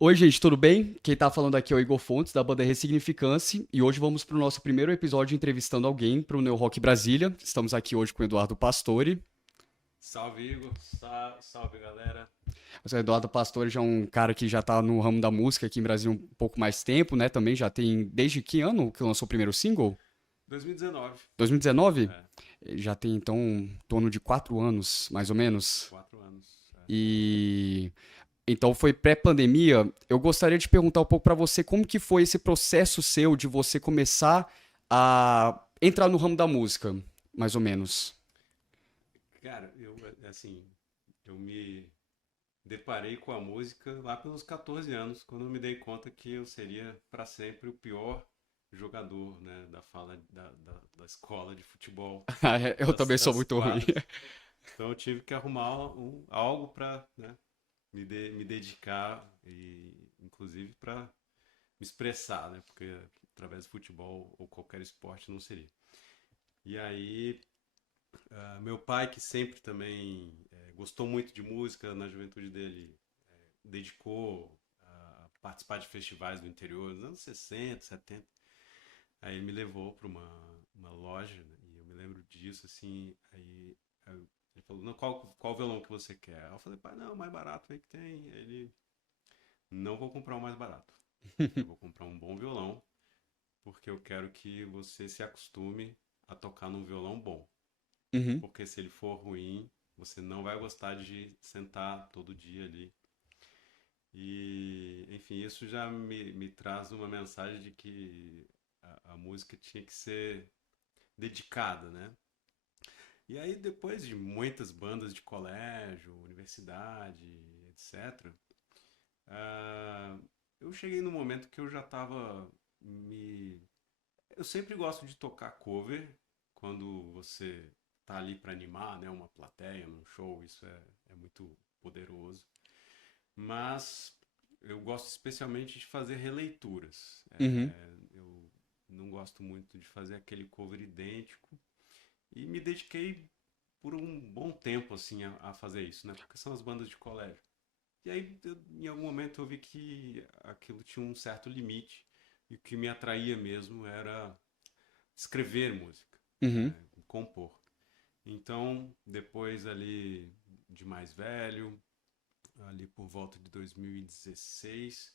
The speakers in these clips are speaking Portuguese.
Oi, gente, tudo bem? Quem tá falando aqui é o Igor Fontes, da banda Ressignificance, e hoje vamos para o nosso primeiro episódio entrevistando alguém para o Neo Rock Brasília. Estamos aqui hoje com o Eduardo Pastore. Salve Igor, salve galera. O Eduardo Pastore já é um cara que já tá no ramo da música aqui em Brasil um pouco mais tempo, né? Também já tem, desde que ano que lançou o primeiro single? 2019, 2019? é, Já tem, então, em torno de 4 anos, mais ou menos. 4 anos. E então foi pré-pandemia. Eu gostaria de perguntar um pouco para você como que foi esse processo seu de você começar a entrar no ramo da música, mais ou menos. Cara, eu me deparei com a música lá pelos 14 anos, quando eu me dei conta que eu seria para sempre o pior jogador, né, da escola de futebol, Eu também sou das muito ruim. quadras. Então eu tive que arrumar algo para, né, me dedicar e inclusive para me expressar, né, porque através do futebol ou qualquer esporte não seria. E aí, meu pai, que sempre também gostou muito de música na juventude dele, dedicou a participar de festivais do interior nos anos 60, 70. Aí ele me levou para uma loja, né, e eu me lembro disso, assim. Aí ele falou: não, qual violão que você quer? Aí eu falei: pai, não, o mais barato aí que tem. Ele: não vou comprar o mais barato, eu vou comprar um bom violão, porque eu quero que você se acostume a tocar num violão bom. Uhum, Porque se ele for ruim, você não vai gostar de sentar todo dia ali. E, enfim, isso já me traz uma mensagem de que a música tinha que ser dedicada, né? E aí, depois de muitas bandas de colégio, universidade, etc., ah, eu cheguei no momento que eu já estava me. Eu sempre gosto de tocar cover quando você tá ali para animar, né, uma plateia num show, isso é muito poderoso. Mas eu gosto especialmente de fazer releituras. uhum, Eu não gosto muito de fazer aquele cover idêntico e me dediquei por um bom tempo assim a fazer isso, né? Porque são as bandas de colégio. E aí, em algum momento, eu vi que aquilo tinha um certo limite e o que me atraía mesmo era escrever música, uhum. né? Compor. Então, depois ali de mais velho, ali por volta de 2016,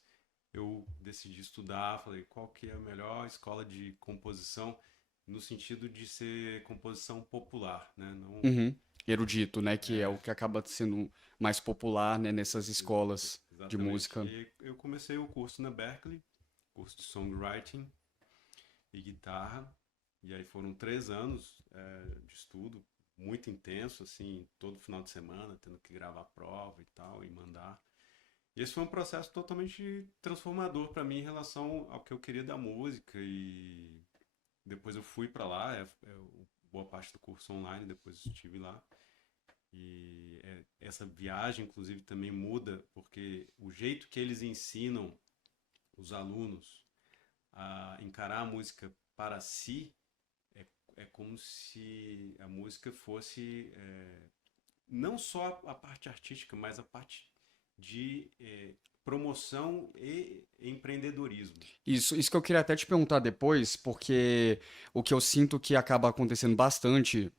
eu decidi estudar, falei qual que é a melhor escola de composição no sentido de ser composição popular, né? Não, Uhum. Erudito, né? Que é o é, que acaba sendo mais popular, né, nessas escolas de exatamente. música. E eu comecei o curso na Berkeley, curso de songwriting e guitarra, e aí foram 3 anos de estudo muito intenso, assim, todo final de semana, tendo que gravar prova e tal, e mandar. E esse foi um processo totalmente transformador para mim em relação ao que eu queria da música. E depois eu fui para lá, boa parte do curso online, depois estive lá. E essa viagem, inclusive, também muda, porque o jeito que eles ensinam os alunos a encarar a música para si é, é como se a música fosse não só a parte artística, mas a parte de promoção e empreendedorismo. Isso que eu queria até te perguntar depois, porque o que eu sinto que acaba acontecendo bastante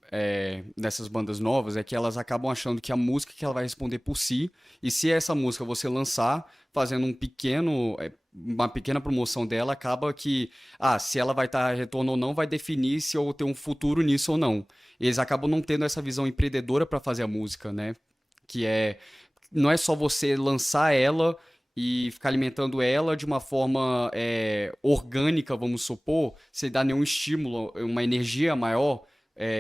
nessas bandas novas é que elas acabam achando que a música que ela vai responder por si, e se essa música você lançar fazendo uma pequena promoção dela, acaba que, se ela vai estar retorno ou não, vai definir se eu tenho um futuro nisso ou não. Eles acabam não tendo essa visão empreendedora para fazer a música, né? Que é não é só você lançar ela e ficar alimentando ela de uma forma orgânica, vamos supor, sem dar nenhum estímulo, uma energia maior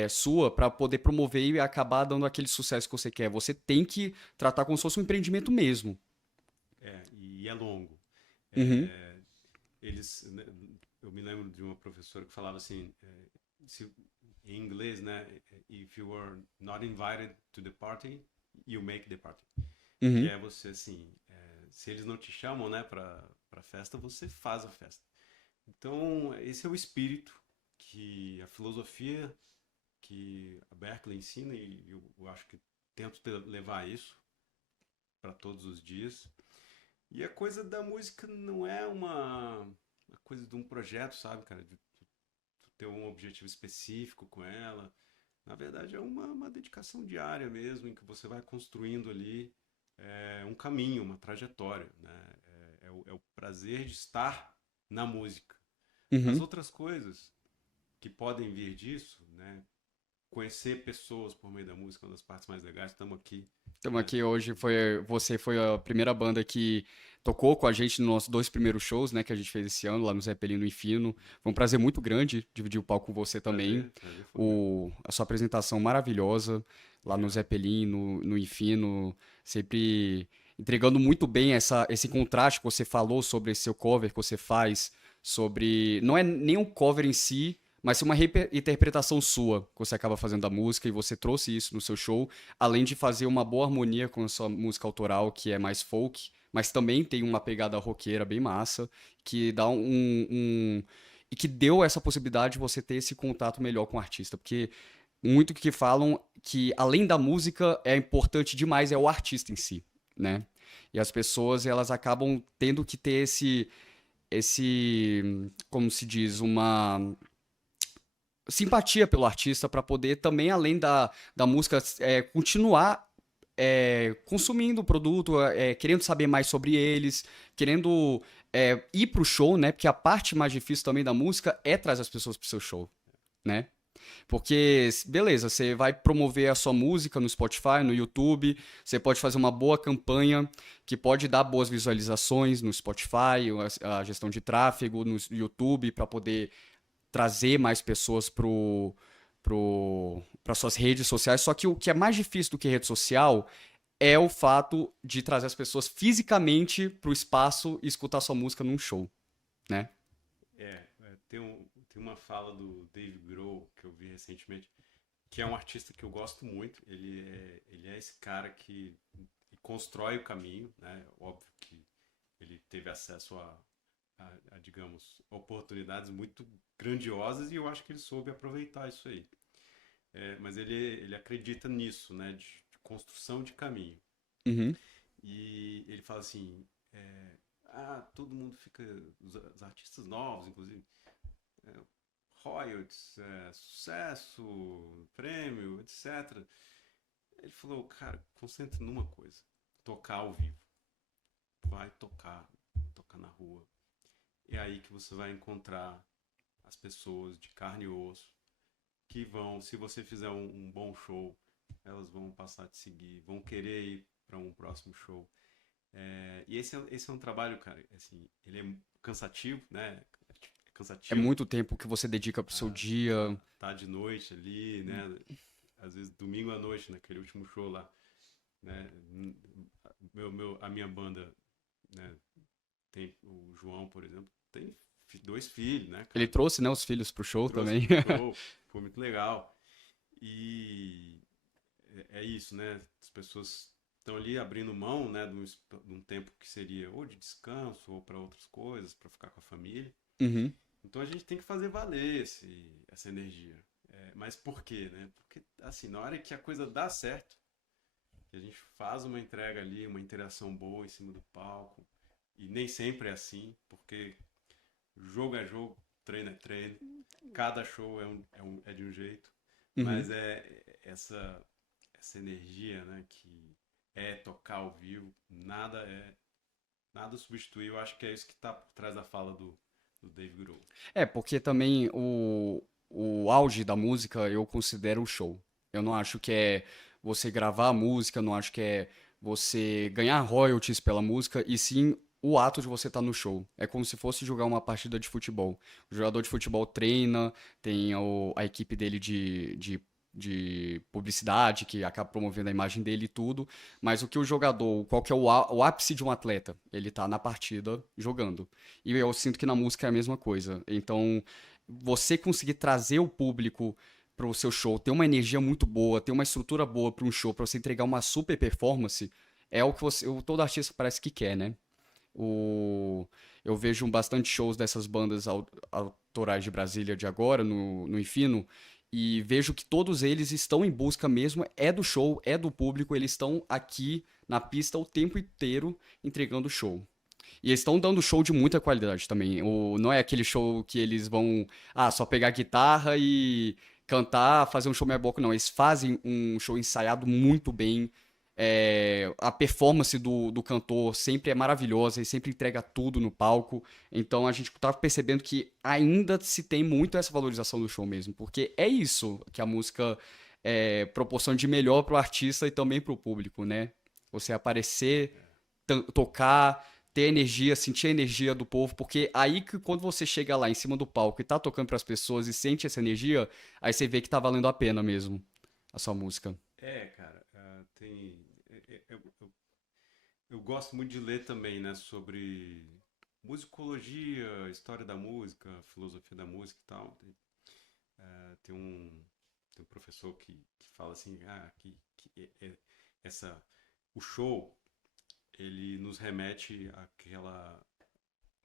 sua para poder promover e acabar dando aquele sucesso que você quer. Você tem que tratar como se fosse um empreendimento mesmo. E é longo. Uhum, É, eles, né, eu me lembro de uma professora que falava assim, se, em inglês, né? If you were not invited to the party, you make the party. Que uhum. é você assim, se eles não te chamam, né, para festa, você faz a festa. Então, esse é o espírito que a filosofia que a Berkeley ensina e eu acho que tento levar isso para todos os dias. E a coisa da música não é uma coisa de um projeto, sabe, cara? De ter um objetivo específico com ela. Na verdade, é uma dedicação diária mesmo, em que você vai construindo ali um caminho, uma trajetória, né? É o prazer de estar na música. As Uhum. outras coisas que podem vir disso, né? Conhecer pessoas por meio da música é uma das partes mais legais. Estamos aqui, Estamos né? aqui hoje, você foi a primeira banda que tocou com a gente nos nossos 2 primeiros shows, né, que a gente fez esse ano, lá no Zeppelin no Infino. Foi um prazer muito grande dividir o palco com você também. Prazer foi meu. A sua apresentação maravilhosa lá no Obrigado. Zeppelin, no Infino, sempre entregando muito bem esse contraste que você falou sobre esse seu cover que você faz, sobre... Não é nem um cover em si, mas sim uma interpretação sua que você acaba fazendo da música e você trouxe isso no seu show, além de fazer uma boa harmonia com a sua música autoral, que é mais folk, mas também tem uma pegada roqueira bem massa, que dá e que deu essa possibilidade de você ter esse contato melhor com o artista, porque muito que falam que além da música é importante demais é o artista em si, né? E as pessoas elas acabam tendo que ter como se diz, uma simpatia pelo artista para poder também, além da música, continuar consumindo o produto, querendo saber mais sobre eles, querendo ir pro show, né? Porque a parte mais difícil também da música é trazer as pessoas pro seu show, né? Porque, beleza, você vai promover a sua música no Spotify, no YouTube, você pode fazer uma boa campanha que pode dar boas visualizações no Spotify, a gestão de tráfego no YouTube para poder trazer mais pessoas para suas redes sociais. Só que o que é mais difícil do que rede social é o fato de trazer as pessoas fisicamente para o espaço e escutar sua música num show, né? Tem uma fala do Dave Grohl que eu vi recentemente, que é um artista que eu gosto muito. Ele é esse cara que constrói o caminho, né? Óbvio que ele teve acesso digamos, oportunidades muito grandiosas e eu acho que ele soube aproveitar isso aí. Mas ele acredita nisso, né? De construção de caminho. Uhum. E ele fala assim: todo mundo fica, os artistas novos, inclusive, é, royalties, sucesso, prêmio, etc. Ele falou: cara, concentre numa coisa, tocar ao vivo. Vai tocar na rua. É aí que você vai encontrar as pessoas de carne e osso que vão, se você fizer um bom show, elas vão passar a te seguir, vão querer ir para um próximo show. E esse é um trabalho, cara, assim, ele é cansativo, né? É É cansativo. muito tempo que você dedica pro seu dia. Tá de noite ali, né? Às vezes domingo à noite, naquele último show lá, né? A minha banda, né? Tem o João, por exemplo, tem 2 filhos, né, Ele cara? trouxe, né, os filhos pro show Trouxe também. pro show, foi muito legal. E é isso, né? As pessoas estão ali abrindo mão, né, de um tempo que seria ou de descanso ou para outras coisas, para ficar com a família. Uhum. Então a gente tem que fazer valer essa energia. Mas por quê, né? Porque, assim, na hora que a coisa dá certo, que a gente faz uma entrega ali, uma interação boa em cima do palco, e nem sempre é assim, porque jogo é jogo, treino é treino, cada show é de um jeito, Uhum. mas essa energia, né, que é tocar ao vivo, nada substitui. Eu acho que é isso que está por trás da fala do Dave Grohl. Porque também o auge da música eu considero o show. Eu não acho que é você gravar a música, eu não acho que é você ganhar royalties pela música, e sim o ato de você estar no show. É como se fosse jogar uma partida de futebol. O jogador de futebol treina, tem a equipe dele de publicidade que acaba promovendo a imagem dele e tudo, mas o que o jogador, qual que é o ápice de um atleta? Ele tá na partida jogando. E eu sinto que na música é a mesma coisa. Então, você conseguir trazer o público pro seu show, ter uma energia muito boa, ter uma estrutura boa para um show, para você entregar uma super performance, é o que todo artista parece que quer, né? O, eu vejo bastante shows dessas bandas autorais de Brasília de agora, no Infino, e vejo que todos eles estão em busca mesmo, é do show, é do público, eles estão aqui na pista o tempo inteiro entregando show. E eles estão dando show de muita qualidade também. Não é aquele show que eles vão, só pegar a guitarra e cantar, fazer um show meia boca, não. Eles fazem um show ensaiado muito bem. A performance do cantor sempre é maravilhosa, ele sempre entrega tudo no palco. Então a gente tá percebendo que ainda se tem muito essa valorização do show mesmo, porque é isso que a música proporciona de melhor pro artista e também pro público, né? Você aparecer, tocar, ter energia, sentir a energia do povo, porque aí que quando você chega lá em cima do palco e tá tocando pras pessoas e sente essa energia, aí você vê que tá valendo a pena mesmo a sua música. Cara, tem. Eu gosto muito de ler também, né, sobre musicologia, história da música, filosofia da música e tal. Tem um professor que fala assim, essa, o show, ele nos remete àquela,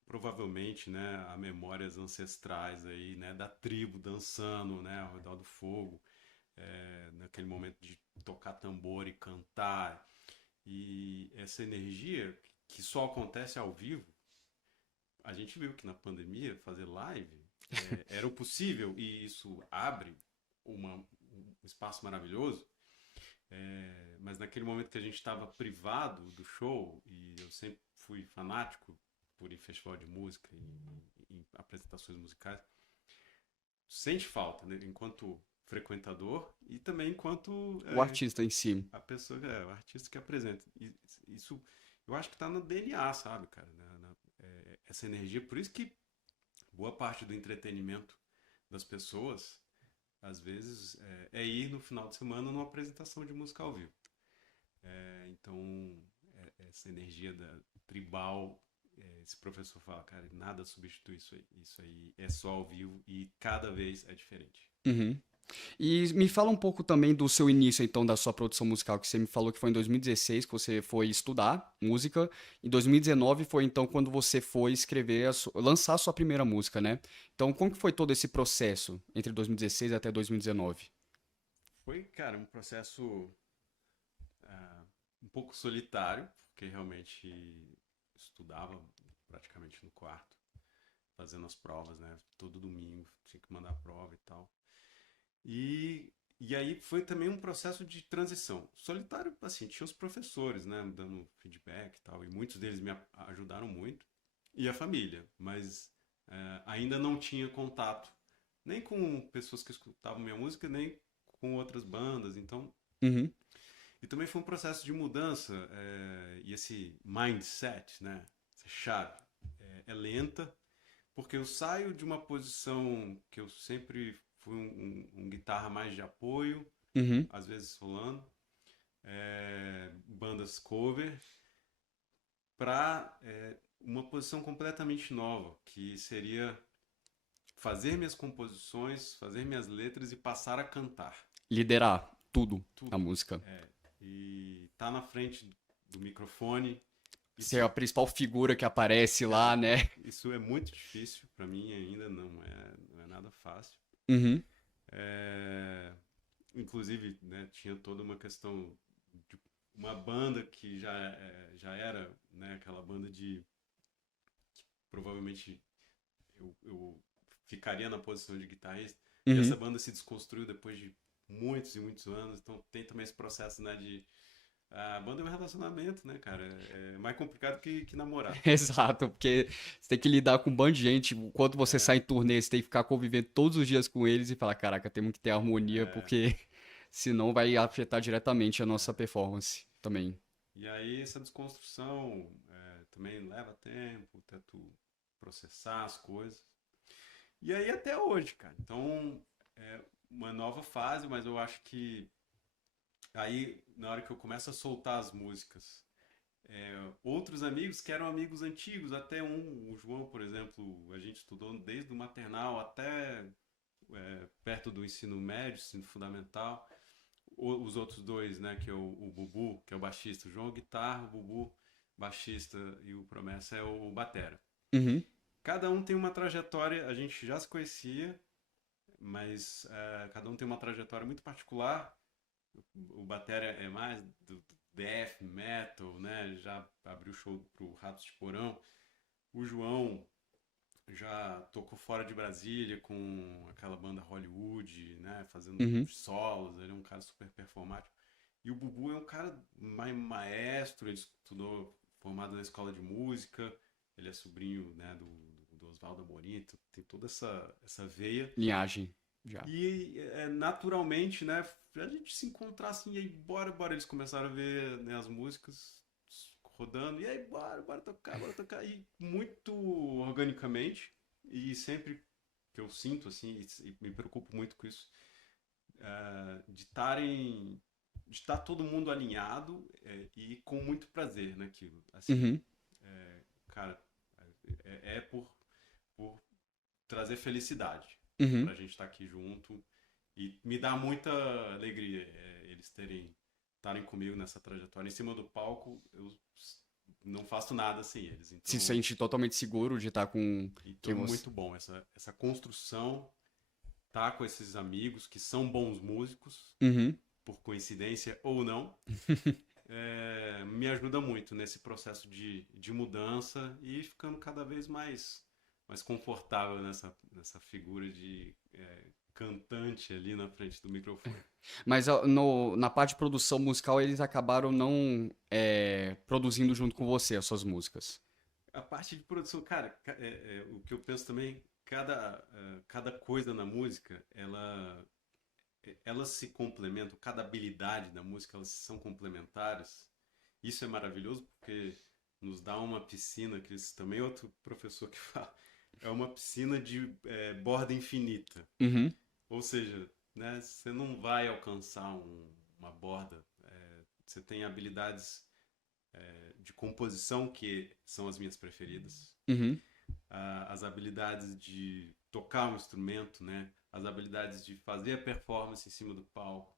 provavelmente, né, a memórias ancestrais aí, né, da tribo dançando, né, ao redor do fogo, naquele momento de tocar tambor e cantar. E essa energia que só acontece ao vivo, a gente viu que na pandemia fazer live era o possível e isso abre um espaço maravilhoso. Mas naquele momento que a gente estava privado do show, e eu sempre fui fanático por ir em festival de música e em apresentações musicais, sente falta, né? Enquanto frequentador e também enquanto O artista em si. a pessoa, o artista que apresenta. Isso eu acho que está no DNA, sabe, cara? Essa energia. Por isso que boa parte do entretenimento das pessoas, às vezes, ir no final de semana numa apresentação de música ao vivo. Então, essa energia tribal, esse professor fala, cara, nada substitui isso aí. Isso aí é só ao vivo e cada vez é diferente. Uhum. E me fala um pouco também do seu início, então, da sua produção musical, que você me falou que foi em 2016 que você foi estudar música. Em 2019 foi, então, quando você foi escrever, lançar a sua primeira música, né? Então, como que foi todo esse processo entre 2016 até 2019? Foi, cara, um processo um pouco solitário, porque realmente estudava praticamente no quarto, fazendo as provas, né? Todo domingo tinha que mandar prova e tal. E aí foi também um processo de transição. Solitário, assim, tinha os professores, né, dando feedback e tal, e muitos deles me ajudaram muito, e a família, mas ainda não tinha contato, nem com pessoas que escutavam minha música, nem com outras bandas, então... Uhum, E também foi um processo de mudança, e esse mindset, né, essa chave, é lenta, porque eu saio de uma posição que eu sempre fui um guitarra mais de apoio, uhum. às vezes solando, bandas cover, para uma posição completamente nova, que seria fazer minhas composições, fazer minhas letras e passar a cantar. Liderar tudo, a Tudo. música. E tá na frente do microfone. Ser a Isso, principal figura que aparece lá, cara, né? isso é muito difícil para mim ainda, não é nada fácil. Uhum, É, inclusive, né, tinha toda uma questão de uma banda que já era, né, aquela banda que provavelmente eu ficaria na posição de guitarrista. E essa uhum. banda se desconstruiu depois de muitos e muitos anos. Então tem também esse processo, né, de a banda é um relacionamento, né, cara? É mais complicado que namorar. Exato, porque você tem que lidar com um bando de gente. Quando você É, sai em turnê, você tem que ficar convivendo todos os dias com eles e falar: caraca, temos que ter harmonia, é. porque senão vai afetar diretamente a nossa performance também. E aí essa desconstrução também leva tempo, até tu processar as coisas. E aí até hoje, cara. Então, uma nova fase, mas eu acho que aí, na hora que eu começo a soltar as músicas, outros amigos que eram amigos antigos, até o João, por exemplo, a gente estudou desde o maternal até perto do ensino médio, ensino fundamental. Os outros dois, né, que é o Bubu, que é o baixista, o João guitarra, o Bubu baixista e o Promessa é o batera. Uhum. Cada um tem uma trajetória, a gente já se conhecia, mas cada um tem uma trajetória muito particular. O batera é mais death metal, né? Já abriu show pro Ratos de Porão. O João já tocou fora de Brasília com aquela banda Hollywood, né? Fazendo Uhum, solos, ele é um cara super performático. E o Bubu é um cara maestro, ele estudou formado na escola de música, ele é sobrinho, né, do Oswaldo Amorim, então tem toda essa veia. linhagem, já. E naturalmente, né, a gente se encontrar assim, e aí bora, eles começaram a ver, né, as músicas rodando, e aí bora tocar, e muito organicamente, e sempre que eu sinto, assim, e me preocupo muito com isso, de estarem, de estar todo mundo alinhado e com muito prazer naquilo, assim, Uhum, cara, por trazer felicidade uhum. pra gente estar aqui junto. E me dá muita alegria eles estarem comigo nessa trajetória. Em cima do palco, eu não faço nada sem eles. Se Então, sente totalmente seguro de estar com então quem é você. muito bom essa construção, tá com esses amigos que são bons músicos, Uhum. por coincidência ou não, me ajuda muito nesse processo de mudança e ficando cada vez mais confortável nessa figura de cantante ali na frente do microfone. Mas na parte de produção musical, eles acabaram não produzindo junto com você as suas músicas. A parte de produção, cara, o que eu penso também, cada coisa na música, elas se complementam, cada habilidade da música, elas são complementares. Isso é maravilhoso porque nos dá uma piscina, que isso também é outro professor que fala, é uma piscina de borda infinita. Uhum, Ou seja, né, você não vai alcançar uma borda. Você tem habilidades de composição que são as minhas preferidas, uhum. as habilidades de tocar um instrumento, né? As habilidades de fazer a performance em cima do palco,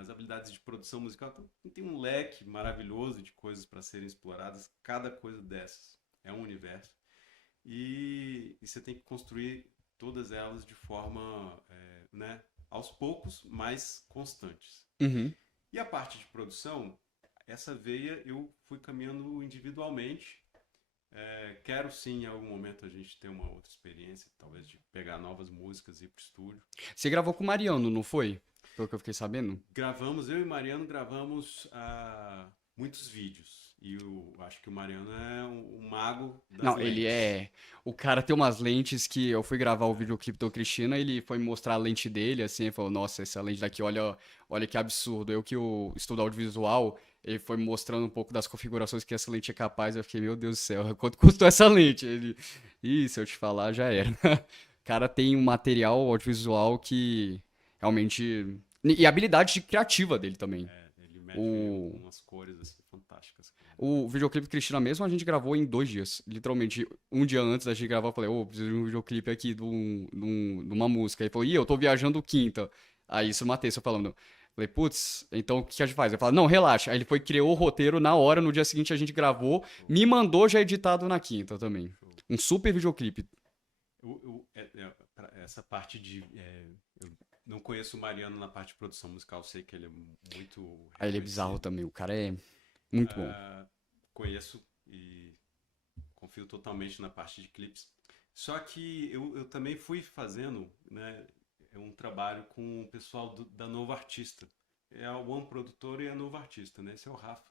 as habilidades de produção musical. Então, tem um leque maravilhoso de coisas para serem exploradas. Cada coisa dessas é um universo. E você tem que construir todas elas de forma, né, aos poucos, mas constantes. Uhum. E a parte de produção, essa veia eu fui caminhando individualmente. Quero sim, em algum momento, a gente ter uma outra experiência, talvez de pegar novas músicas e ir pro estúdio. Você gravou com o Mariano, não foi? Pelo que eu fiquei sabendo. Eu e Mariano gravamos muitos vídeos. E eu acho que o Mariano é um mago das Não, ele lentes. é. O cara tem umas lentes que eu fui gravar o videoclipe do Cristina, ele foi me mostrar a lente dele, assim, e falou: Nossa, essa lente daqui, olha que absurdo. Eu que eu estudo audiovisual, ele foi me mostrando um pouco das configurações que essa lente é capaz. Eu fiquei: Meu Deus do céu, quanto custou essa lente? Ele, se eu te falar, já era. O cara tem um material audiovisual que realmente. E a habilidade criativa dele também. Ele mete O, umas cores assim fantásticas, cara. o videoclipe Cristina mesmo a gente gravou em 2 dias. Literalmente, um dia antes da gente gravar, eu falei, ô, preciso de um videoclipe aqui de uma música. Aí ele falou, eu tô viajando quinta. Aí isso eu matei, só falando. Falei, putz, então o que a gente faz? Eu falei, não, relaxa. Aí ele foi, criou o roteiro na hora, no dia seguinte a gente gravou, Show, me mandou já editado na quinta também. show. Um super videoclipe. Essa parte eu não conheço o Mariano na parte de produção musical, sei que ele é muito Aí ele é bizarro reconhecido. também, o cara é muito bom. Conheço e confio totalmente na parte de clipes. Só que eu também fui fazendo, né, um trabalho com o pessoal da Novo Artista. É a One Produtora e a Novo Artista, né? Esse é o Rafa.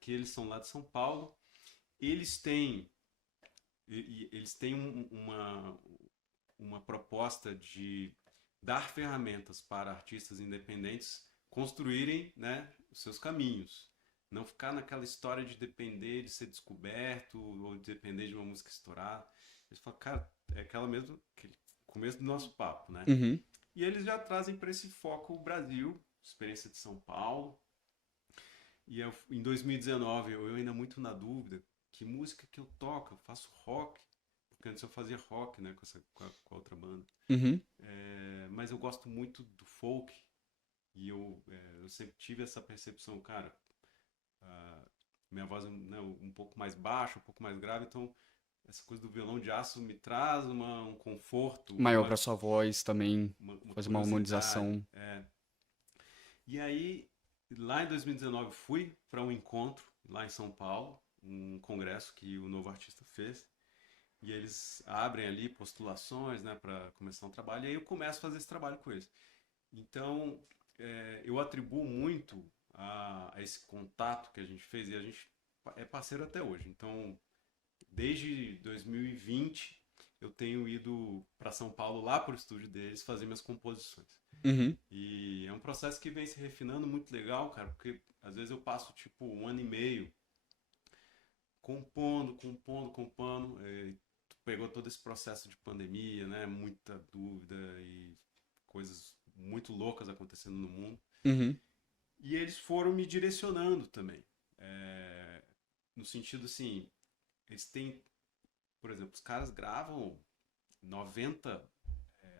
Que eles são lá de São Paulo. Eles têm, eles têm uma proposta de dar ferramentas para artistas independentes construírem, né, os seus caminhos. Não ficar naquela história de depender de ser descoberto ou de depender de uma música estourar. Eles falam, cara, é aquele começo do nosso papo, né? Uhum. E eles já trazem para esse foco o Brasil, experiência de São Paulo. E em 2019 eu ainda muito na dúvida que música que eu toco, eu faço rock, porque antes eu fazia rock, né, com a outra banda. Uhum. Mas eu gosto muito do folk e eu sempre tive essa percepção, cara, minha voz é, né, um pouco mais baixa, um pouco mais grave, então essa coisa do violão de aço me traz um conforto, Maior pra sua voz também, uma fazer uma curiosidade. harmonização. E aí Lá em 2019 fui para um encontro lá em São Paulo, um congresso que o Novo Artista fez. E eles abrem ali postulações, né, para começar um trabalho. E aí eu começo a fazer esse trabalho com eles. Então, eu atribuo muito a esse contato que a gente fez e a gente é parceiro até hoje. Então, desde 2020, eu tenho ido para São Paulo, lá para o estúdio deles, fazer minhas composições. Uhum. E é um processo que vem se refinando muito legal, cara, porque às vezes eu passo tipo um ano e meio compondo. Tu pegou todo esse processo de pandemia, né? Muita dúvida e coisas muito loucas acontecendo no mundo. Uhum. E eles foram me direcionando também. É, no sentido assim, eles têm, por exemplo, os caras gravam 90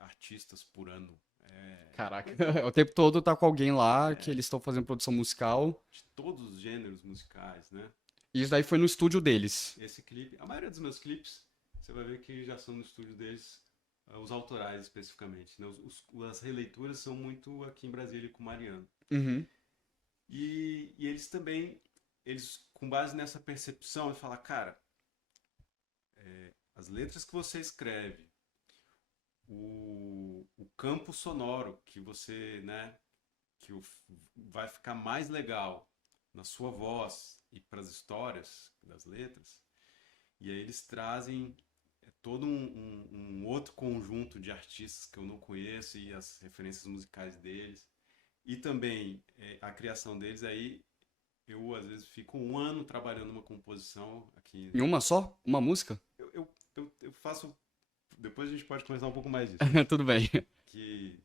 artistas por ano. Caraca, o tempo todo tá com alguém lá que É, eles estão fazendo produção musical. de todos os gêneros musicais, né? E isso daí foi no estúdio deles. Esse clipe, a maioria dos meus clipes, você vai ver que já são no estúdio deles, os autorais especificamente. Né? As releituras são muito aqui em Brasília com o Mariano. Uhum. E eles também, eles com base nessa percepção, eles falam, cara, as letras que você escreve, o campo sonoro que você, né, vai ficar mais legal na sua voz e para as histórias das letras. E aí eles trazem todo um outro conjunto de artistas que eu não conheço e as referências musicais deles. E também a criação deles aí, eu às vezes fico um ano trabalhando uma composição aqui. Em uma só? Uma música? Eu faço. Depois a gente pode conversar um pouco mais disso. Tudo bem. Que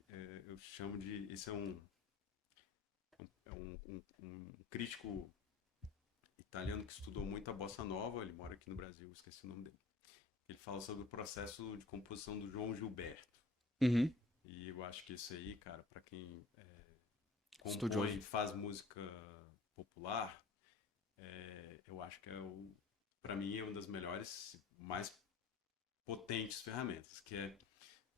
eu chamo de. Esse é um crítico italiano que estudou muito a bossa nova, ele mora aqui no Brasil, esqueci o nome dele. Ele fala sobre o processo de composição do João Gilberto. Uhum. E eu acho que isso aí, cara, para quem compõe Estudioso. e faz música popular, eu acho que para mim é uma das melhores, mais potentes ferramentas, que é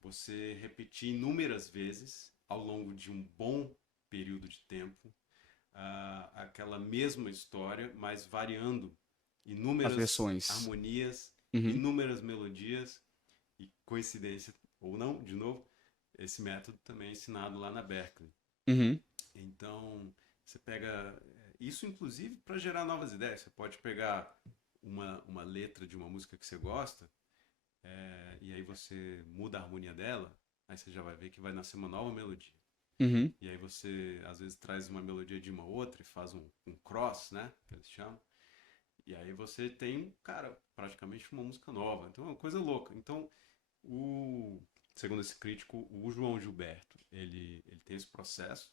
você repetir inúmeras vezes ao longo de um bom período de tempo aquela mesma história, mas variando As inúmeras versões. harmonias, Uhum. inúmeras melodias e coincidência ou não, de novo, esse método também é ensinado lá na Berkeley. Uhum. Então, você pega isso inclusive para gerar novas ideias. Você pode pegar uma letra de uma música que você gosta e aí você muda a harmonia dela, aí você já vai ver que vai nascer uma nova melodia. Uhum. E aí você, às vezes, traz uma melodia de uma outra e faz um cross, né? Que eles chamam. E aí você tem, cara, praticamente uma música nova. Então é uma coisa louca. Então, segundo esse crítico, o João Gilberto, ele tem esse processo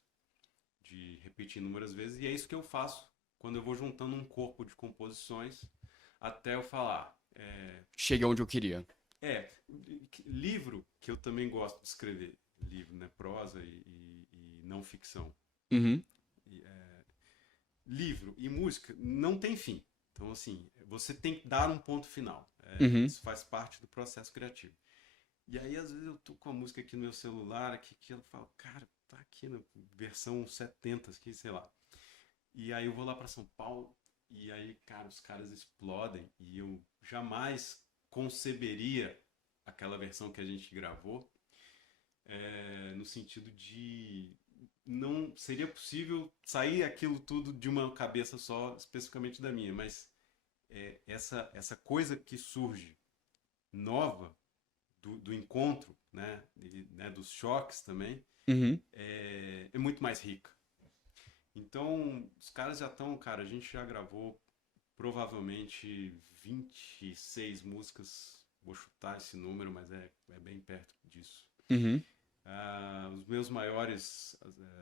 de repetir inúmeras vezes. E é isso que eu faço quando eu vou juntando um corpo de composições até eu falar. Cheguei onde eu queria. Livro, que eu também gosto de escrever. Livro, né? Prosa e não ficção. Uhum. Livro e música não tem fim. Então, assim, você tem que dar um ponto final. Uhum. Isso faz parte do processo criativo. E aí, às vezes, eu tô com a música aqui no meu celular, aqui, que eu falo, cara, tá aqui na versão 70, aqui, sei lá. E aí eu vou lá para São Paulo, e aí, cara, os caras explodem, e eu jamais conceberia aquela versão que a gente gravou, no sentido de não seria possível sair aquilo tudo de uma cabeça só, especificamente da minha, mas essa coisa que surge nova do encontro, né, dos choques também, Uhum. é muito mais rica. Então, os caras já estão, cara, a gente já gravou provavelmente 26 músicas, vou chutar esse número, mas é bem perto disso. Uhum. Os meus maiores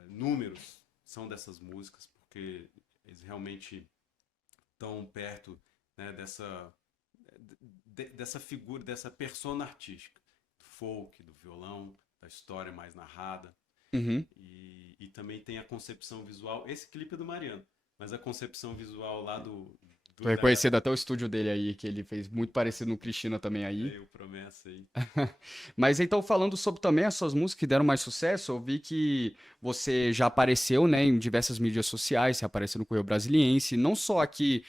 números são dessas músicas, porque eles realmente estão perto, né, dessa figura, dessa persona artística, do folk, do violão, da história mais narrada. Uhum. E também tem a concepção visual. Esse clipe é do Mariano, mas a concepção visual lá Tô reconhecendo até o estúdio dele aí, que ele fez muito parecido no Cristina também aí. Aí o Promessa aí. Mas então, falando sobre também as suas músicas que deram mais sucesso, eu vi que você já apareceu, né, em diversas mídias sociais, você apareceu no Correio Brasiliense, não só aqui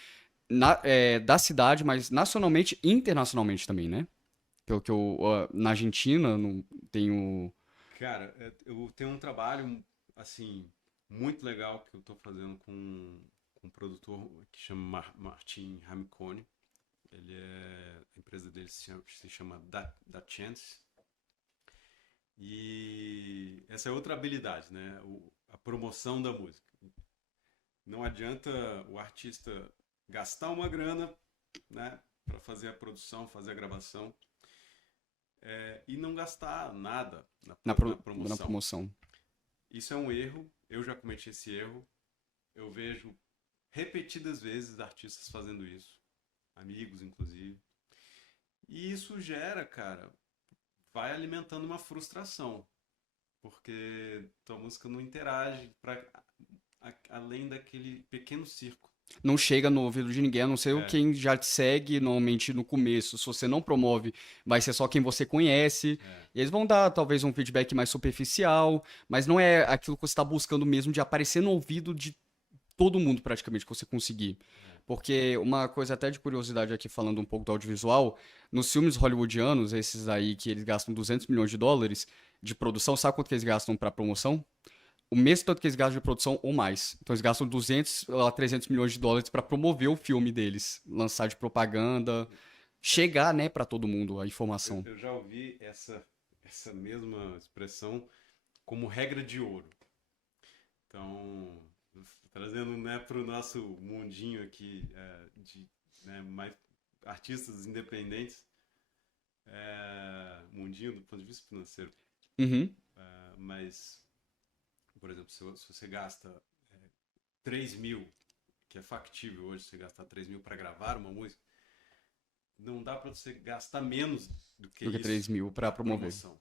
da cidade, mas nacionalmente e internacionalmente também, né? Pelo que eu, na Argentina, não tenho... Cara, eu tenho um trabalho, assim, muito legal que eu tô fazendo com um produtor que chama Martin Ramiconi. A empresa dele se chama Da Chance. E essa é outra habilidade, né? A promoção da música. Não adianta o artista gastar uma grana, né, para fazer a produção, fazer a gravação, e não gastar nada na na promoção. promoção. Isso é um erro, eu já cometi esse erro. Eu vejo repetidas vezes artistas fazendo isso, amigos inclusive. E isso gera, cara, vai alimentando uma frustração, porque tua música não interage além daquele pequeno circo. Não chega no ouvido de ninguém, a não ser É, quem já te segue normalmente no começo. Se você não promove, vai ser só quem você conhece. é, E eles vão dar talvez um feedback mais superficial, mas não é aquilo que você está buscando mesmo de aparecer no ouvido de todo mundo praticamente que você conseguir. é. Porque uma coisa até de curiosidade aqui falando um pouco do audiovisual, nos filmes hollywoodianos, esses aí que eles gastam 200 milhões de dólares de produção, sabe quanto que eles gastam para promoção? O mesmo tanto que eles gastam de produção ou mais. Então eles gastam 200 a 300 milhões de dólares para promover o filme deles, lançar de propaganda, chegar, né, para todo mundo a informação. Eu já ouvi essa mesma expressão como regra de ouro. Então, trazendo, né, para o nosso mundinho aqui, de, né, mais artistas independentes, mundinho do ponto de vista financeiro, Uhum. mas, por exemplo, se você gasta 3 mil, que é factível hoje você gastar 3 mil para gravar uma música, não dá para você gastar menos do que Do que 3 isso mil para na promover. promoção.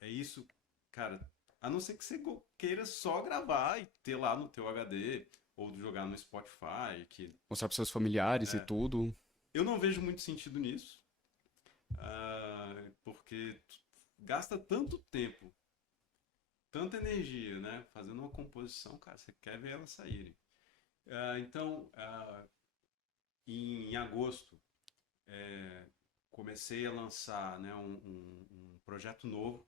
É isso, cara. A não ser que você queira só gravar e ter lá no teu HD ou jogar no Spotify, que Mostrar para seus familiares e é, tudo. eu não vejo muito sentido nisso, porque gasta tanto tempo, tanta energia, né, fazendo uma composição, cara, você quer ver ela saírem. Então, em agosto, comecei a lançar, né, um projeto novo.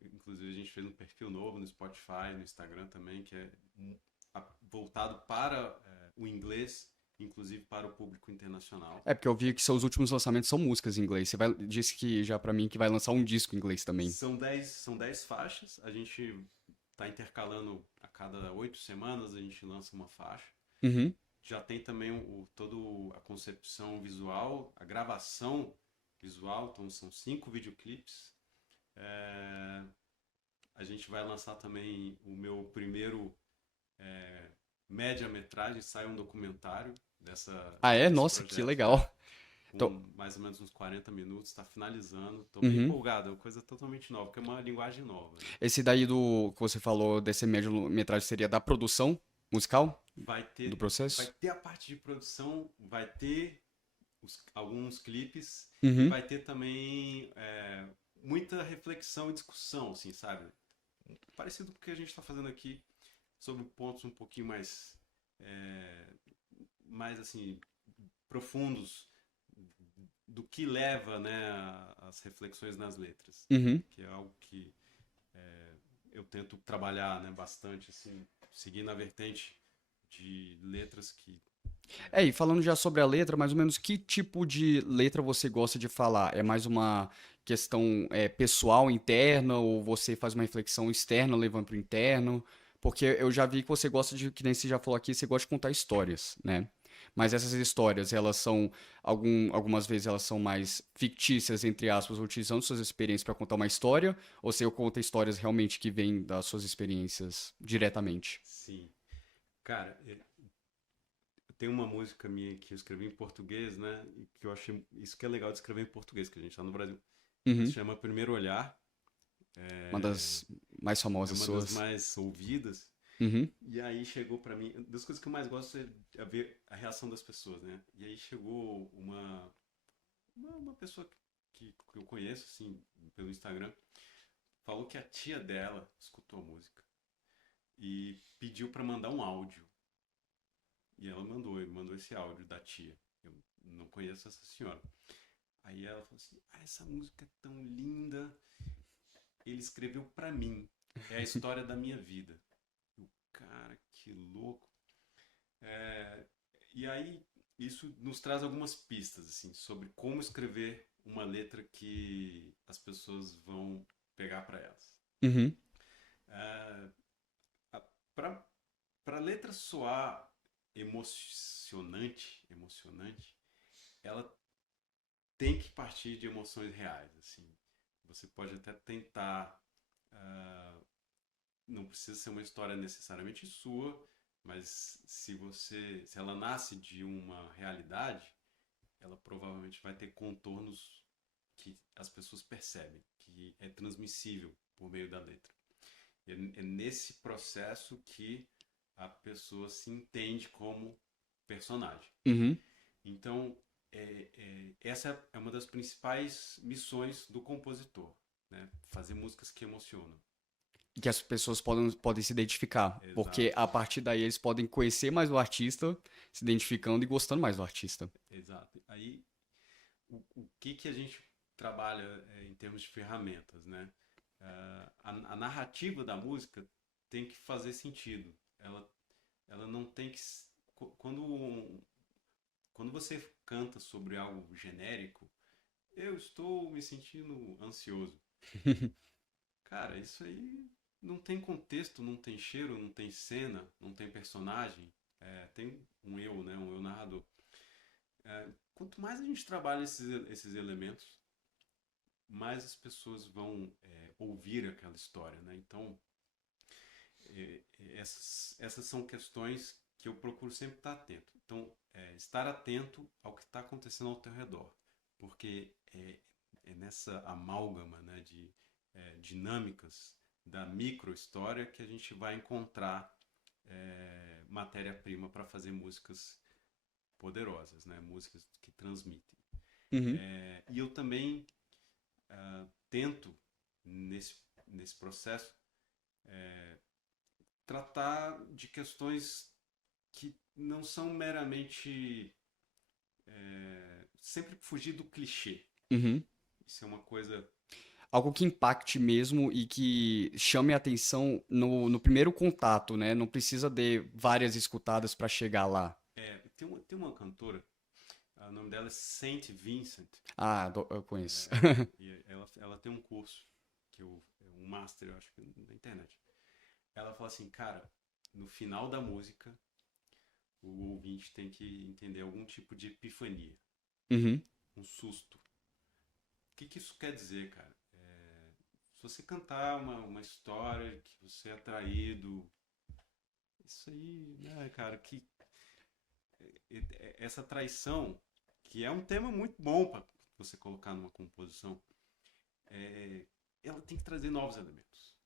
Inclusive a gente fez um perfil novo no Spotify, no Instagram também, que é voltado para o inglês, inclusive para o público internacional. É porque eu vi que seus últimos lançamentos são músicas em inglês. Disse que já para mim que vai lançar um disco em inglês também. São 10 faixas, a gente está intercalando a cada 8 semanas, a gente lança uma faixa. Uhum. Já tem também toda a concepção visual, a gravação visual, então são 5 videoclipes. A gente vai lançar também o meu primeiro média-metragem, sai um documentário Ah, é? desse Nossa, que projeto, legal. Então, com mais ou menos uns 40 minutos, está finalizando. Estou bem uhum. empolgado, é uma coisa totalmente nova, porque é uma linguagem nova. Né? Esse daí do que você falou, desse média-metragem, seria da produção musical Vai do vai processo? ter a parte de produção, vai ter alguns clipes e Uhum. vai ter também muita reflexão e discussão, assim, sabe? Parecido com o que a gente está fazendo aqui, sobre pontos um pouquinho mais assim, profundos do que leva, né, as reflexões nas letras, Uhum. que é algo que eu tento trabalhar, né, bastante, assim, seguindo a vertente de letras que E falando já sobre a letra, mais ou menos que tipo de letra você gosta de falar? É mais uma questão pessoal, interna, ou você faz uma reflexão externa levando para o interno? Porque eu já vi que você gosta de, que nem você já falou aqui, você gosta de contar histórias, né? Mas essas histórias, elas são, algumas vezes elas são mais fictícias, entre aspas, utilizando suas experiências para contar uma história, ou você conta histórias realmente que vêm das suas experiências diretamente? sim. Cara, tem uma música minha que eu escrevi em português, né? E que eu achei isso que é legal de escrever em português, que a gente tá no Brasil. Se Uhum. chama Primeiro Olhar. Uma das mais É famosas uma das suas. mais ouvidas. Uhum. E aí chegou pra mim, das coisas que eu mais gosto é ver a reação das pessoas, né? E aí chegou uma pessoa que eu conheço, assim, pelo Instagram, falou que a tia dela escutou a música e pediu pra mandar um áudio. E ela mandou esse áudio da tia. Eu não conheço essa senhora. Aí ela falou assim: ah, essa música é tão linda. Ele escreveu pra mim. É a história da minha vida. Eu, cara, que louco. É, e aí, isso nos traz algumas pistas, assim, sobre como escrever uma letra que as pessoas vão pegar para elas. Uhum. É, para a letra soar emocionante, ela tem que partir de emoções reais, assim. Você pode até tentar, ah, não precisa ser uma história necessariamente sua, mas se ela nasce de uma realidade, ela provavelmente vai ter contornos que as pessoas percebem, que é transmissível por meio da letra. É nesse processo que a pessoa se entende como personagem. Uhum. Então, essa é uma das principais missões do compositor, né? Fazer músicas que emocionam. Que as pessoas podem se identificar. Porque Exato, a partir daí eles podem conhecer mais o artista, se identificando e gostando mais do artista. exato. Aí, o que a gente trabalha em termos de ferramentas, né? A narrativa da música tem que fazer sentido. Ela não tem que. Quando você canta sobre algo genérico, eu estou me sentindo ansioso. Cara, isso aí não tem contexto, não tem cheiro, não tem cena, não tem personagem. Tem um eu, né? Um eu narrador. Quanto mais a gente trabalha esses elementos, mais as pessoas vão ouvir aquela história, né? Então, essas são questões que eu procuro sempre estar atento. Então, estar atento ao que está acontecendo ao teu redor, porque é nessa amálgama, né, de dinâmicas da micro-história que a gente vai encontrar matéria-prima para fazer músicas poderosas, né, músicas que transmitem. Uhum. E eu também tento, nesse, nesse processo, tratar de questões que não são meramente. Sempre fugir do clichê. Uhum. Isso é uma coisa. Algo que impacte mesmo e que chame a atenção no primeiro contato, né? Não precisa de várias escutadas para chegar lá. Tem uma cantora, o nome dela é Saint Vincent. Ah, eu conheço. E ela tem um curso, um master, eu acho que na internet. Ela fala assim, cara, no final da música, o ouvinte tem que entender algum tipo de epifania, Uhum. um susto. O que isso quer dizer, cara? Se você cantar uma história que você é atraído, isso aí, né, cara, essa traição, que é um tema muito bom para você colocar numa composição, é, ela tem que trazer novos elementos.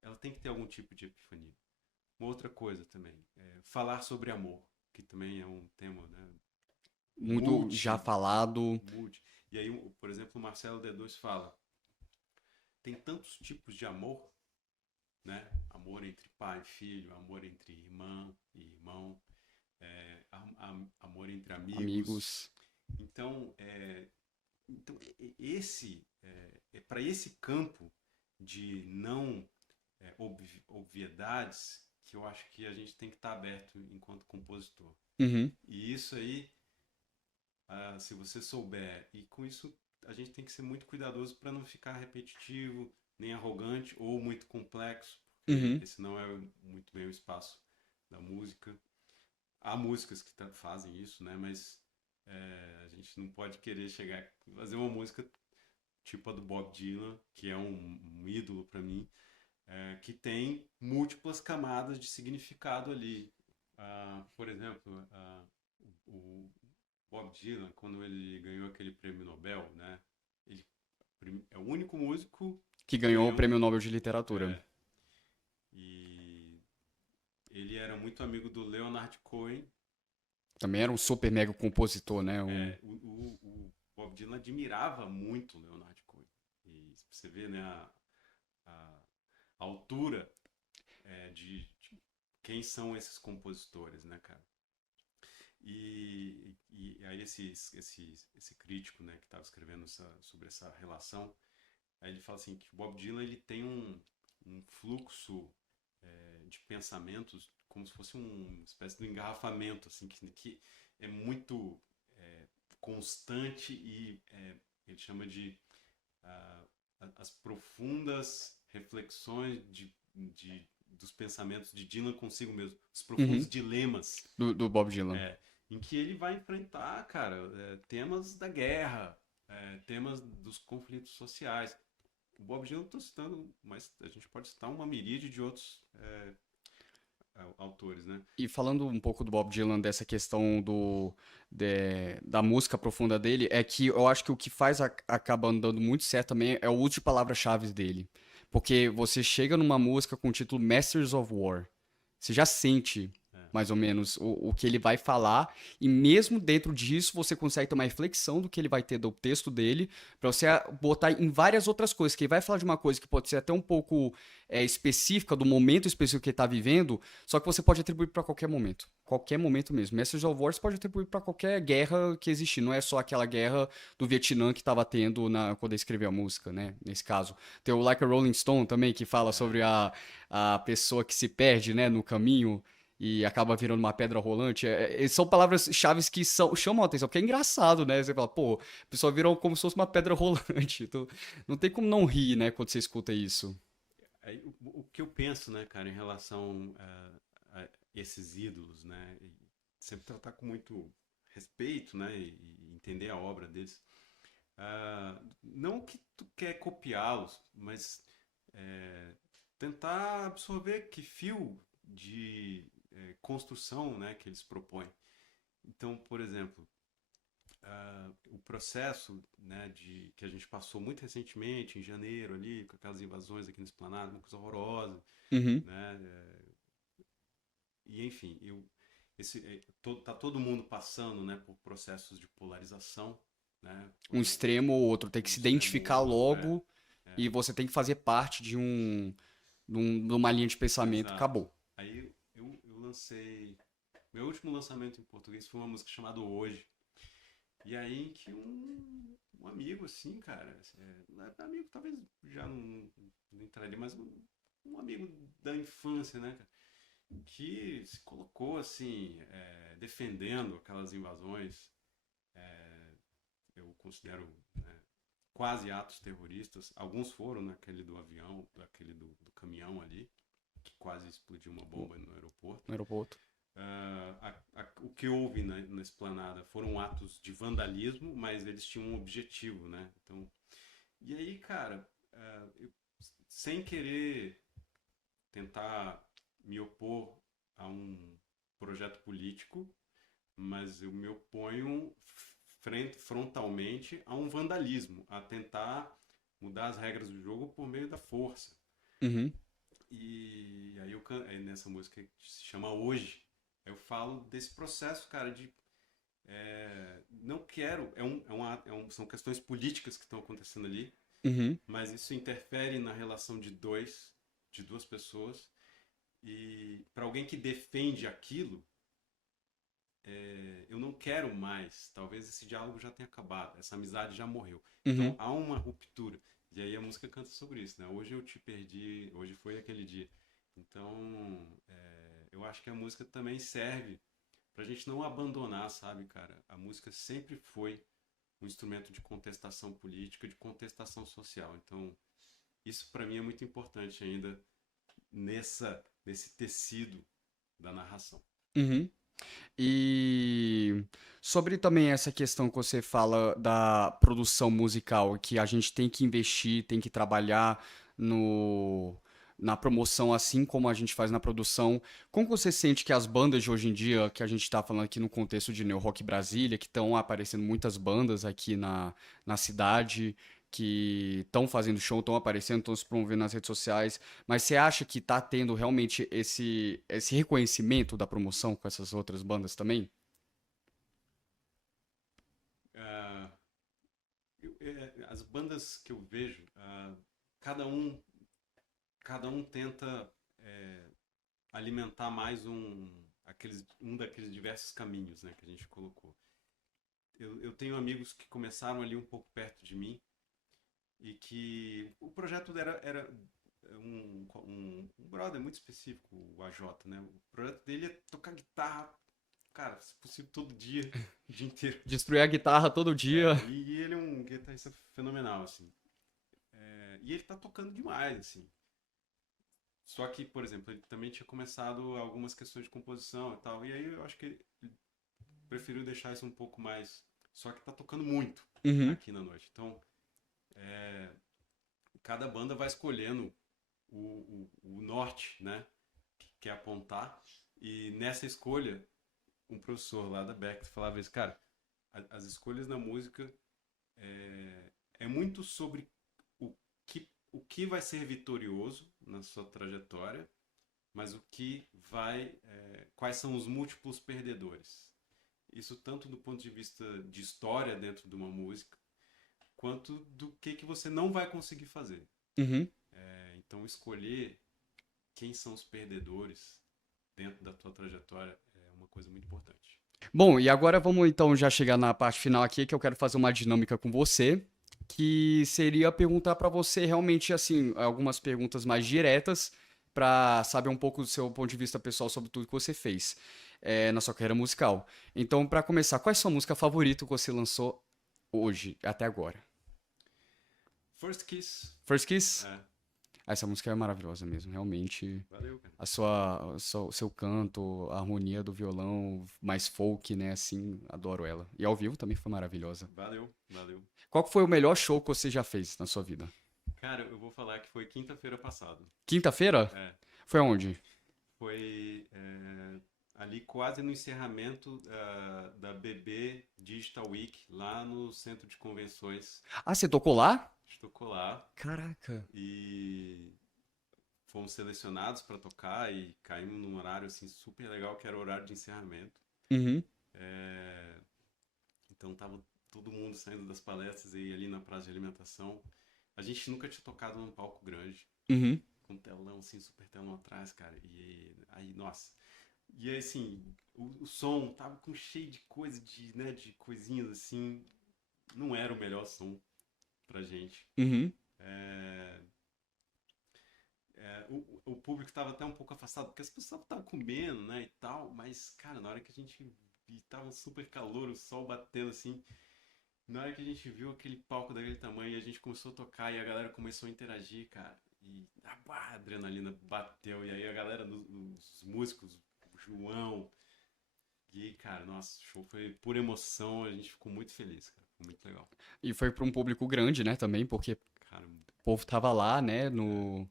Ela tem que ter algum tipo de epifania. Uma outra coisa também, falar sobre amor, que também é um tema, né, Muito já falado. multi. E aí, por exemplo, o Marcelo D2 fala, tem tantos tipos de amor, né? Amor entre pai e filho, amor entre irmã e irmão, amor entre amigos. Amigos. Então, para esse campo de não obviedades que eu acho que a gente tem que estar aberto enquanto compositor. Uhum. E isso aí, se você souber, e com isso a gente tem que ser muito cuidadoso para não ficar repetitivo, nem arrogante ou muito complexo, porque Uhum. esse não é muito bem o espaço da música. Há músicas que fazem isso, né? Mas a gente não pode querer chegar fazer uma música tipo a do Bob Dylan, que é um ídolo para mim, que tem múltiplas camadas de significado ali. Por exemplo, o Bob Dylan, quando ele ganhou aquele prêmio Nobel, né? Ele é o único músico Que que ganhou o ganhou. Prêmio Nobel de Literatura. É, e ele era muito amigo do Leonard Cohen. Também era um super mega compositor, né? O Bob Dylan admirava muito o Leonard Cohen. E você vê, né, a altura de quem são esses compositores, né, cara? E aí esse crítico, né, que estava escrevendo sobre essa relação, aí ele fala assim que o Bob Dylan ele tem um fluxo de pensamentos como se fosse uma espécie de engarrafamento, assim, que é muito constante e ele chama de as profundas reflexões dos pensamentos de Dylan consigo mesmo, os profundos Uhum. dilemas Do Bob Dylan. em que ele vai enfrentar, cara, temas da guerra, temas dos conflitos sociais. O Bob Dylan eu estou citando, mas a gente pode citar uma miríade de outros autores, né? E falando um pouco do Bob Dylan, dessa questão da música profunda dele, é que eu acho que o que acaba dando muito certo também é o uso de palavras-chave dele. Porque você chega numa música com o título Masters of War, você já sente É, mais ou menos o que ele vai falar, e mesmo dentro disso você consegue ter uma reflexão do que ele vai ter do texto dele, pra você botar em várias outras coisas, que ele vai falar de uma coisa que pode ser até um pouco específica, do momento específico que ele tá vivendo, só que você pode atribuir pra qualquer momento mesmo. Masters of War você pode atribuir pra qualquer guerra que existir, não é só aquela guerra do Vietnã que tava tendo quando ele escreveu a música, né, nesse caso. Tem o Like a Rolling Stone também, que fala sobre a pessoa que se perde, né, no caminho, e acaba virando uma pedra rolante. São palavras-chave que chamam a atenção, porque é engraçado, né? Você fala, pô, a pessoa virou como se fosse uma pedra rolante. Então, não tem como não rir, né, quando você escuta isso. aí, o que eu penso, né, cara, em relação a esses ídolos, né, e sempre tratar com muito respeito, né, e entender a obra deles. Não que tu quer copiá-los, mas tentar absorver que fio de construção, né, que eles propõem. Então, por exemplo, o processo, né, que a gente passou muito recentemente, em janeiro ali, com aquelas invasões aqui no Esplanado, uma coisa horrorosa, Uhum. né? E enfim, tá todo mundo passando, né, por processos de polarização, né? Um extremo ou outro, tem que Um se extremo identificar ou outro, logo e você tem que fazer parte de uma linha de pensamento. exato. Acabou. Aí eu lancei, meu último lançamento em português foi uma música chamada Hoje. E aí que um amigo, assim, cara, amigo talvez já não entraria, mas um amigo da infância, né, cara, que se colocou, assim, defendendo aquelas invasões, eu considero, né, quase atos terroristas. Alguns foram naquele do avião, aquele do caminhão ali, que quase explodiu uma bomba no aeroporto. No aeroporto. O que houve na esplanada foram atos de vandalismo, mas eles tinham um objetivo, né? Então, e aí, cara, eu, sem querer tentar me opor a um projeto político, mas eu me oponho frontalmente a um vandalismo, a tentar mudar as regras do jogo por meio da força. Uhum. E aí nessa música que se chama Hoje, eu falo desse processo, cara, de não quero, são questões políticas que estão acontecendo ali, Uhum. mas isso interfere na relação de duas pessoas, e para alguém que defende aquilo, eu não quero mais, talvez esse diálogo já tenha acabado, essa amizade já morreu. Então Uhum. há uma ruptura, e aí a música canta sobre isso, né? Hoje eu te perdi, hoje foi aquele dia. Então, eu acho que a música também serve pra gente não abandonar, sabe, cara? A música sempre foi um instrumento de contestação política, de contestação social. Então, isso pra mim é muito importante ainda nesse tecido da narração. Uhum. E sobre também essa questão que você fala da produção musical, que a gente tem que investir, tem que trabalhar no, na promoção, assim como a gente faz na produção. Como você sente que as bandas de hoje em dia, que a gente está falando aqui no contexto de Neo Rock Brasília, que estão aparecendo muitas bandas aqui na cidade, que estão fazendo show, estão aparecendo, estão se promovendo nas redes sociais, mas você acha que tá tendo realmente esse reconhecimento da promoção com essas outras bandas também? Ah, as bandas que eu vejo, cada um, cada um tenta alimentar mais um daqueles diversos caminhos, né, que a gente colocou. Eu tenho amigos que começaram ali um pouco perto de mim e que o projeto era um brother muito específico, o AJ, né? O projeto dele é tocar guitarra, cara, se possível todo dia, o dia inteiro. Destruir a guitarra todo dia. E ele é um guitarrista fenomenal, assim. E ele tá tocando demais, assim. Só que, por exemplo, ele também tinha começado algumas questões de composição e tal. E aí eu acho que ele preferiu deixar isso um pouco mais. Só que tá tocando muito Uhum, aqui na noite. Então, cada banda vai escolhendo o norte, né? Que quer apontar. E nessa escolha, um professor lá da Beck falava isso, cara, as escolhas na música é muito sobre o que vai ser vitorioso na sua trajetória, mas quais são os múltiplos perdedores. Isso tanto do ponto de vista de história dentro de uma música, quanto do que você não vai conseguir fazer. uhum. Então escolher quem são os perdedores dentro da tua trajetória é uma coisa muito importante. Bom, e agora vamos então já chegar na parte final aqui, que eu quero fazer uma dinâmica com você, que seria perguntar pra você realmente assim, algumas perguntas mais diretas pra saber um pouco do seu ponto de vista pessoal sobre tudo que você fez na sua carreira musical. Então, pra começar, qual é a sua música favorita que você lançou hoje, até agora? First Kiss. First Kiss? É, Essa música é maravilhosa mesmo, realmente. valeu, cara. O seu canto, a harmonia do violão, mais folk, né? Assim, adoro ela. E ao vivo também foi maravilhosa. Valeu, valeu. Qual que foi o melhor show que você já fez na sua vida? Cara, eu vou falar que foi quinta-feira passada. Quinta-feira? É, Foi aonde? foi ali quase no encerramento da BB Digital Week, lá no centro de convenções. Ah, você tocou lá? Tocou lá Caraca. e fomos selecionados para tocar e caímos num horário assim super legal, que era o horário de encerramento. Uhum, É, então tava todo mundo saindo das palestras e ali na praça de alimentação. A gente nunca tinha tocado num palco grande, uhum, com telão assim, super telão atrás, cara. E aí, nossa. E aí, assim, o som tava com cheio de coisa, de coisinhas assim. Não era o melhor som pra gente. uhum. É, o público estava até um pouco afastado, porque as pessoas estavam comendo, né, e tal, mas, cara, na hora que a gente tava um super calor, o sol batendo assim, na hora que a gente viu aquele palco daquele tamanho e a gente começou a tocar e a galera começou a interagir, cara, e a adrenalina bateu, e aí a galera, os músicos, o João, e cara, nossa, o show foi pura emoção, a gente ficou muito feliz, cara, foi muito legal. E foi para um público grande, né, também, porque o Cara, povo tava lá, né, é, no...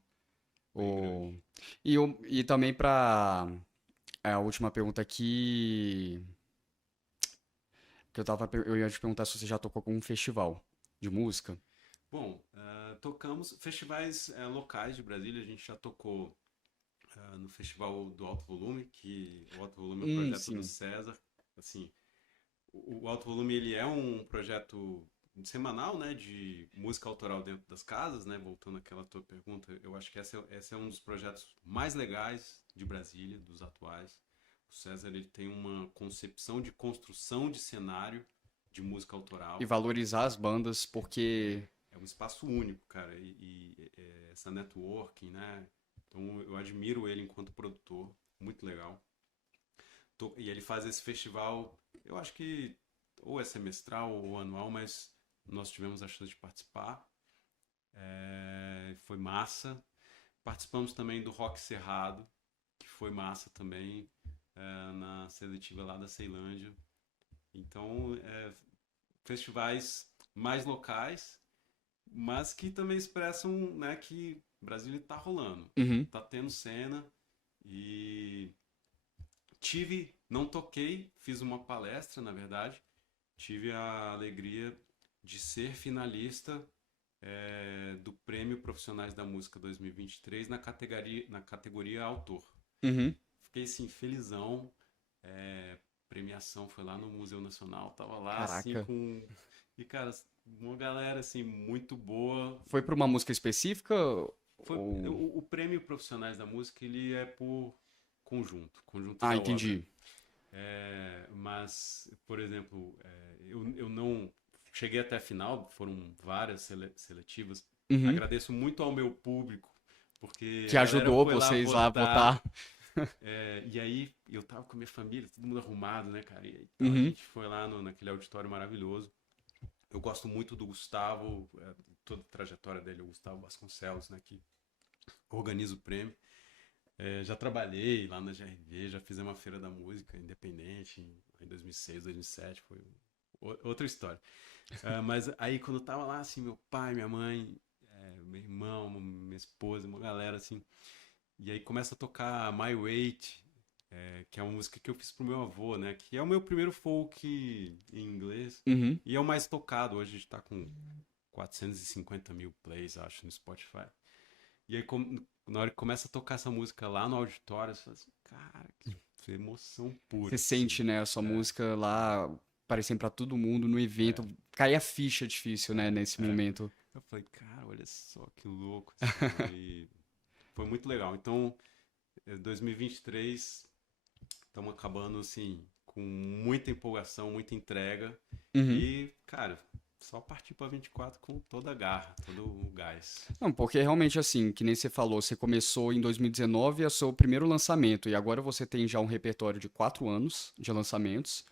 bem grande. O... E também pra... A última pergunta aqui... Eu ia te perguntar se você já tocou com um festival de música. Bom, tocamos festivais locais de Brasília, a gente já tocou no Festival do Alto Volume, que o Alto Volume é um projeto do Sim. César. Assim, o Alto Volume ele é um projeto semanal, né, de música autoral dentro das casas, né, voltando àquela tua pergunta, eu acho que esse é um dos projetos mais legais de Brasília, dos atuais. O César ele tem uma concepção de construção de cenário de música E autoral. valorizar as bandas, porque... É um espaço único, cara, essa networking, né? Então eu admiro ele enquanto produtor, muito legal. E ele faz esse festival, eu acho que ou é semestral ou anual, mas nós tivemos a chance de participar. Foi massa. Participamos também do Rock Cerrado, que foi massa também, na seletiva lá da Ceilândia. Então, festivais mais locais, mas que também expressam, né, que Brasília está rolando, Uhum, tá tendo cena e não toquei, fiz uma palestra, na verdade, tive a alegria de ser finalista do Prêmio Profissionais da Música 2023 na categoria Autor. Uhum. Fiquei assim, felizão. Premiação foi lá no Museu Nacional, tava lá assim Caraca. E cara, uma galera assim muito boa. Foi pra uma música específica? Ou... O Prêmio Profissionais da Música, ele é por conjunto Ah, da obra. entendi. Mas, por exemplo, eu não cheguei até a final, foram várias seletivas. Uhum. Agradeço muito ao meu público, porque Que a galera ajudou foi lá vocês lá a votar. votar. E aí eu tava com a minha família, todo mundo arrumado, né, cara? E aí, a Uhum. gente foi lá naquele auditório maravilhoso. Eu gosto muito do Gustavo, toda a trajetória dele, o Gustavo Vasconcelos, né, que organiza o prêmio. Já trabalhei lá na GRV, já fiz uma feira da música independente em 2006, 2007, foi outra história. Mas aí quando eu tava lá, assim, meu pai, minha mãe, meu irmão, minha esposa, uma galera assim, e aí começa a tocar My Weight, que é uma música que eu fiz pro meu avô, né, que é o meu primeiro folk em inglês, Uhum. e é o mais tocado. Hoje a gente tá com 450 mil plays, acho, no Spotify. E aí, na hora que começa a tocar essa música lá no auditório, você fala assim, cara, que emoção pura. Você sente, Assim. né, a sua música lá aparecendo pra todo mundo no evento. Cair a ficha difícil, né, nesse momento. Eu falei, cara, olha só que louco. Assim, e foi muito legal. Então, 2023, estamos acabando, assim, com muita empolgação, muita entrega. Uhum. E, cara, só partir para 24 com toda a garra, todo o gás. Não, porque realmente assim, que nem você falou, você começou em 2019, é o seu primeiro lançamento, e agora você tem já um repertório de 4 anos de lançamentos,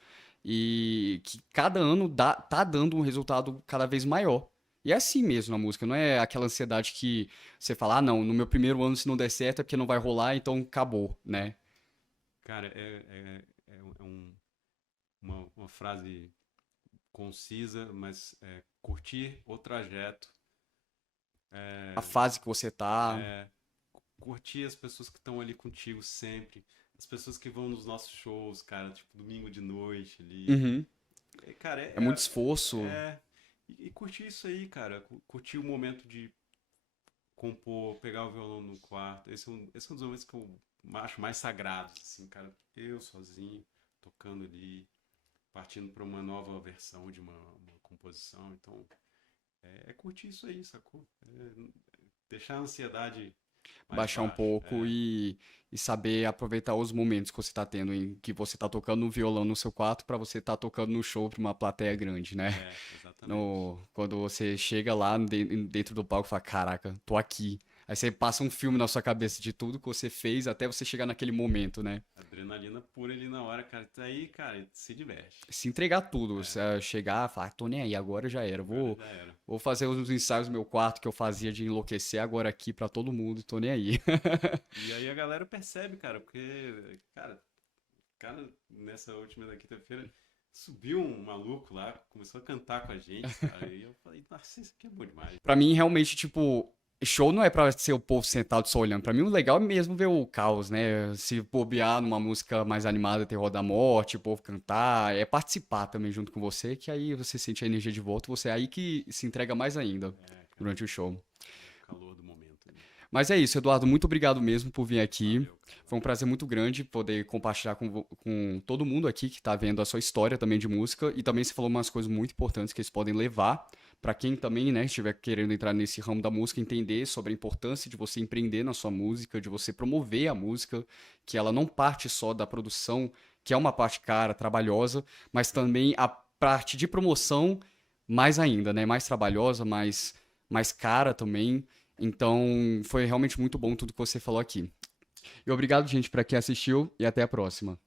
e que cada ano tá dando um resultado cada vez maior. E é assim mesmo na música, não é aquela ansiedade que você fala, ah, não, no meu primeiro ano se não der certo é porque não vai rolar, então acabou, né? Cara, uma frase concisa, mas curtir o trajeto, A fase que você tá. curtir as pessoas que estão ali contigo sempre, as pessoas que vão nos nossos shows, cara, tipo domingo de noite ali. Uhum. Cara, É muito esforço. e curtir isso aí, cara, curtir o momento de compor, pegar o violão no quarto. Esse é um dos momentos que eu acho mais sagrados, assim, cara. Eu sozinho, tocando ali, partindo para uma nova versão de uma composição. Então, curtir isso aí, sacou? Deixar a ansiedade mais Baixar um baixa. pouco e saber aproveitar os momentos que você tá tendo, em que você tá tocando no violão no seu quarto pra você tá tocando no show pra uma plateia grande, né? Exatamente. Quando você chega lá dentro do palco e fala, caraca, tô aqui. Aí você passa um filme na sua cabeça de tudo que você fez até você chegar naquele momento, né? Adrenalina pura ali na hora, cara. Tá aí, cara, se diverte. Se entregar tudo, você chegar e falar, tô nem aí, agora já era. Agora já era. Vou fazer os ensaios no meu quarto que eu fazia de enlouquecer agora aqui pra todo mundo, tô nem aí. E aí a galera percebe, cara, porque, cara, nessa última da quinta-feira, subiu um maluco lá, começou a cantar com a gente, cara. E eu falei, nossa, isso aqui é bom demais. Pra mim, realmente, tipo, show não é pra ser o povo sentado só olhando. Pra mim, o legal é mesmo ver o caos, né? Se bobear numa música mais animada, Terror da Morte, o povo cantar, é participar também junto com você, que aí você sente a energia de volta, você é aí que se entrega mais ainda Cara, durante o show. o calor do momento. Né? Mas é isso, Eduardo, muito obrigado mesmo por vir aqui. Valeu. Foi um prazer muito grande poder compartilhar com todo mundo aqui que está vendo a sua história também de música. E também você falou umas coisas muito importantes que eles podem levar para quem também, né, estiver querendo entrar nesse ramo da música, entender sobre a importância de você empreender na sua música, de você promover a música, que ela não parte só da produção, que é uma parte cara, trabalhosa, mas também a parte de promoção mais ainda, né, mais trabalhosa, mais cara também. Então, foi realmente muito bom tudo que você falou aqui. E obrigado, gente, para quem assistiu e até a próxima.